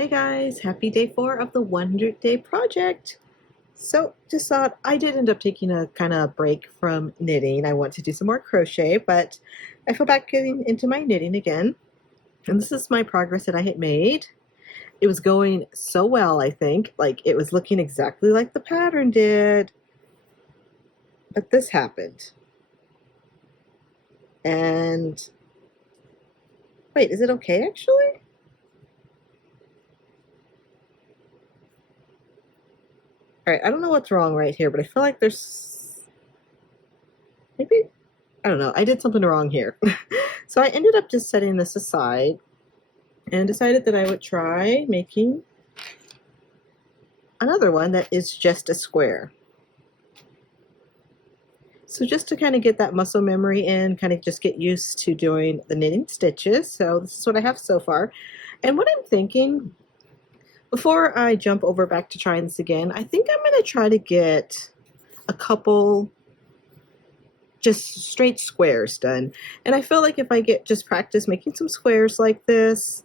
Hey guys, happy day 4 of the 100-day project. So just thought I did end up taking a kind of break from knitting. I want to do some more crochet, but I feel back getting into my knitting again. And this is my progress that I had made. It was going so well, I think. Like it was looking exactly like the pattern did. But this happened. And wait, is it okay actually? All right, I don't know what's wrong right here, but I feel like there's maybe, I don't know, I did something wrong here. So I ended up just setting this aside and decided that I would try making another one that is just a square. So just to kind of get that muscle memory in, kind of just get used to doing the knitting stitches. So this is what I have so far. And what I'm thinking, before I jump over back to trying this again, I think I'm going to try to get a couple just straight squares done. And I feel like if I get just practice making some squares like this,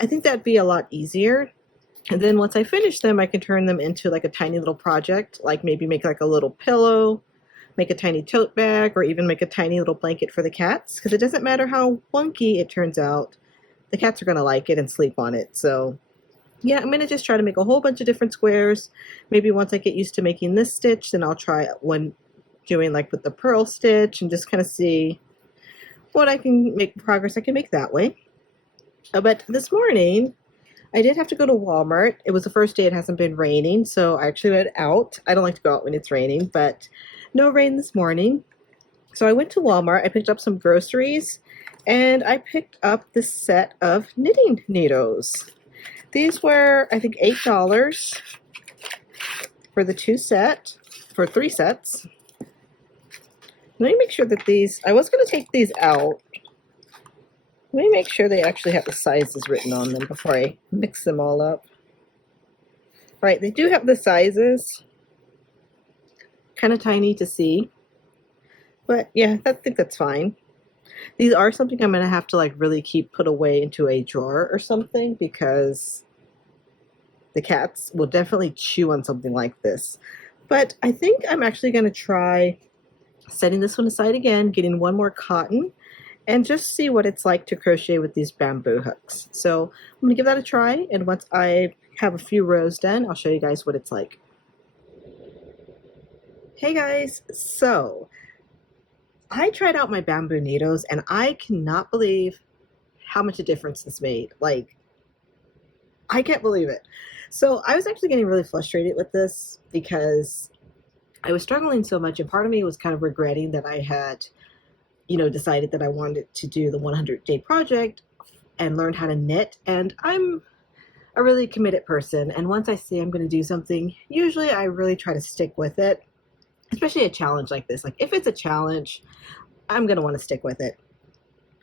I think that'd be a lot easier. And then once I finish them, I can turn them into like a tiny little project, like maybe make like a little pillow, make a tiny tote bag, or even make a tiny little blanket for the cats, because it doesn't matter how wonky it turns out, the cats are going to like it and sleep on it. So yeah, I'm going to just try to make a whole bunch of different squares. Maybe once I get used to making this stitch, then I'll try one doing like with the purl stitch and just kind of see what I can make progress I can make that way. But this morning, I did have to go to Walmart. It was the first day it hasn't been raining, so I actually went out. I don't like to go out when it's raining, but no rain this morning. So I went to Walmart, I picked up some groceries, and I picked up this set of knitting needles. These were, I think, $8 for the for 3 sets. Let me make sure that these, I was going to take these out. Let me make sure they actually have the sizes written on them before I mix them all up. Right, they do have the sizes. Kind of tiny to see. But yeah, I think that's fine. These are something I'm going to have to like really keep put away into a drawer or something, because the cats will definitely chew on something like this. But I think I'm actually going to try setting this one aside again, getting one more cotton, and just see what it's like to crochet with these bamboo hooks. So I'm going to give that a try, and once I have a few rows done, I'll show you guys what it's like. Hey guys, so I tried out my bamboo needles, and I cannot believe how much a difference this made. Like, I can't believe it. So I was actually getting really frustrated with this because I was struggling so much, and part of me was kind of regretting that I had, decided that I wanted to do the 100-day project and learn how to knit. And I'm a really committed person, and once I say I'm going to do something, usually I really try to stick with it, especially a challenge like this. Like if it's a challenge, I'm going to want to stick with it.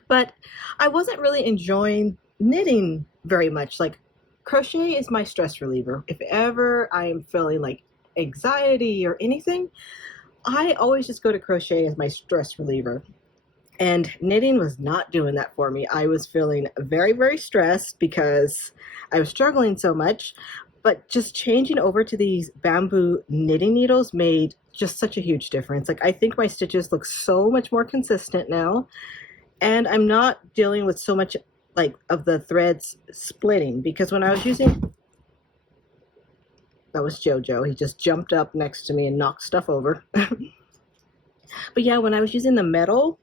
But I wasn't really enjoying knitting very much. Like crochet is my stress reliever. If ever I am feeling like anxiety or anything, I always just go to crochet as my stress reliever. And knitting was not doing that for me. I was feeling very, very stressed because I was struggling so much. But just changing over to these bamboo knitting needles made just such a huge difference. Like I think my stitches look so much more consistent now, and I'm not dealing with so much like of the threads splitting, because when I was using, that was Jojo. He just jumped up next to me and knocked stuff over. But yeah, when I was using the metal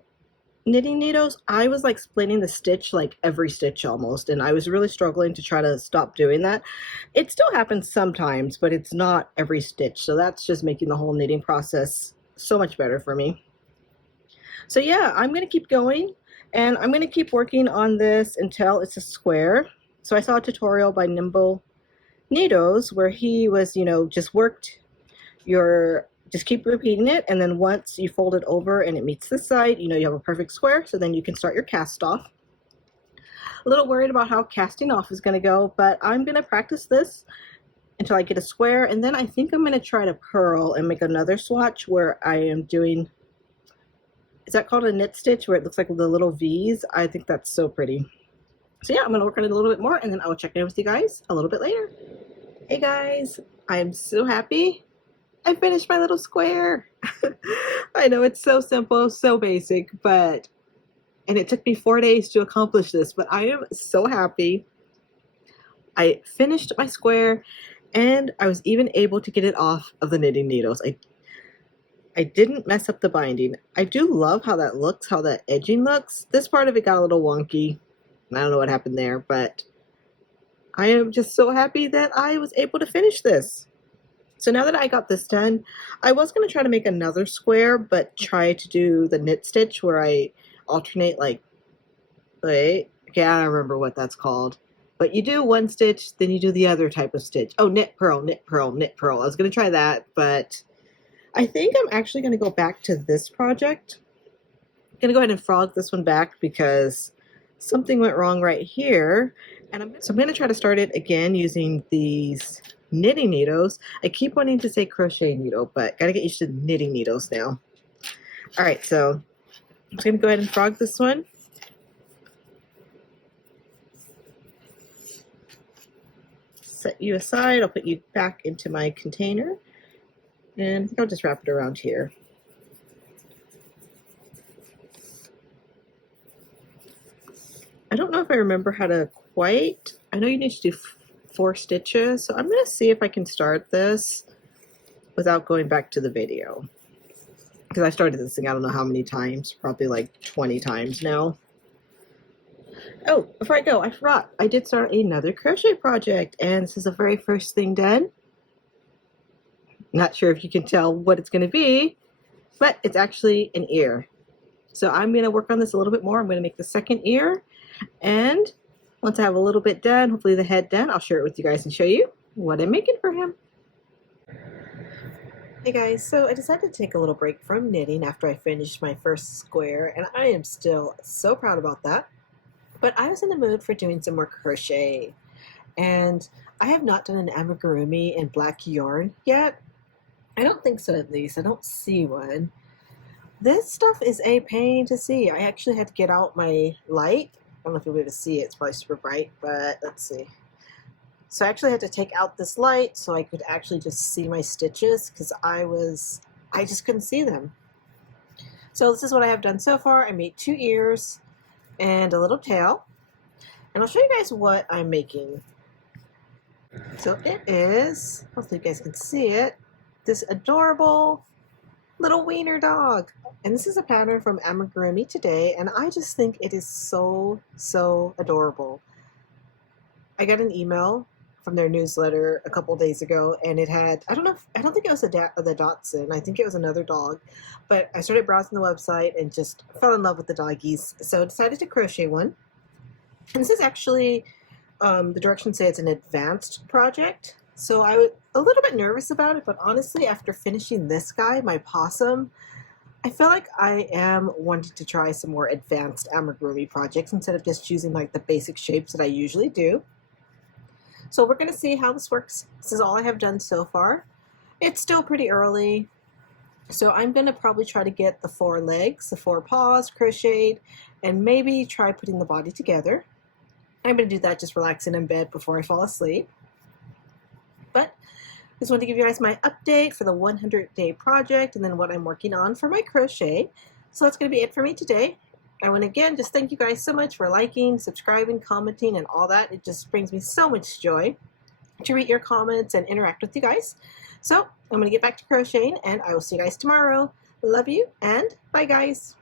knitting needles, I was like splitting the stitch like every stitch almost, and I was really struggling to try to stop doing that. It still happens sometimes, but it's not every stitch, so that's just making the whole knitting process so much better for me. So yeah, I'm going to keep going, and I'm going to keep working on this until it's a square. So I saw a tutorial by Nimble Needles where he was, just keep repeating it, and then once you fold it over and it meets this side, you have a perfect square, so then you can start your cast off. A little worried about how casting off is going to go, but I'm going to practice this until I get a square, and then I think I'm going to try to purl and make another swatch where I am doing, is that called a knit stitch, where it looks like the little V's? I think that's so pretty. So yeah, I'm going to work on it a little bit more and then I will check in with you guys a little bit later. Hey guys, I'm so happy I finished my little square. I know it's so simple, so basic, and it took me 4 days to accomplish this, but I am so happy. I finished my square and I was even able to get it off of the knitting needles. I didn't mess up the binding. I do love how that looks, how that edging looks. This part of it got a little wonky. I don't know what happened there, but I am just so happy that I was able to finish this. So now that I got this done, I was going to try to make another square, but try to do the knit stitch where I alternate wait, okay, I don't remember what that's called. But you do one stitch, then you do the other type of stitch. Oh, knit, purl, knit, purl, knit, purl. I was going to try that, but I think I'm actually going to go back to this project. I'm going to go ahead and frog this one back because something went wrong right here. So I'm going to try to start it again using these knitting needles. I keep wanting to say crochet needle, but got to get used to knitting needles now. All right, so I'm just going to go ahead and frog this one. Set you aside. I'll put you back into my container. And I think I'll just wrap it around here. I don't know if I remember how to quite. I know you need to do 4 stitches, so I'm going to see if I can start this without going back to the video. Because I started this thing I don't know how many times, probably like 20 times now. Oh, before I go, I forgot. I did start another crochet project, and this is the very first thing done. Not sure if you can tell what it's going to be, but it's actually an ear. So I'm going to work on this a little bit more. I'm going to make the second ear, and once I have a little bit done, hopefully the head done, I'll share it with you guys and show you what I'm making for him. Hey guys, so I decided to take a little break from knitting after I finished my first square, and I am still so proud about that. But I was in the mood for doing some more crochet, and I have not done an amigurumi in black yarn yet. I don't think so, at least. I don't see one. This stuff is a pain to see. I actually had to get out my light. I don't know if you'll be able to see it. It's probably super bright, but let's see. So I actually had to take out this light so I could actually just see my stitches because I just couldn't see them. So this is what I have done so far. I made 2 ears and a little tail. And I'll show you guys what I'm making. So it is, hopefully you guys can see it, this adorable little wiener dog. And this is a pattern from Amigurumi Today, and I just think it is so, so adorable. I got an email from their newsletter a couple days ago, and it had, I don't think it was the Dotson, I think it was another dog, but I started browsing the website and just fell in love with the doggies, so I decided to crochet one. And this is actually, the directions say it's an advanced project, so I was a little bit nervous about it, but honestly, after finishing this guy, my possum, I feel like I am wanting to try some more advanced amigurumi projects instead of just choosing like the basic shapes that I usually do. So we're going to see how this works. This is all I have done so far. It's still pretty early, so I'm going to probably try to get the 4 legs, the 4 paws crocheted, and maybe try putting the body together. I'm going to do that just relaxing in bed before I fall asleep. But I just want to give you guys my update for the 100-day project and then what I'm working on for my crochet. So that's going to be it for me today. I want to again just thank you guys so much for liking, subscribing, commenting, and all that. It just brings me so much joy to read your comments and interact with you guys. So I'm going to get back to crocheting, and I will see you guys tomorrow. Love you, and bye guys.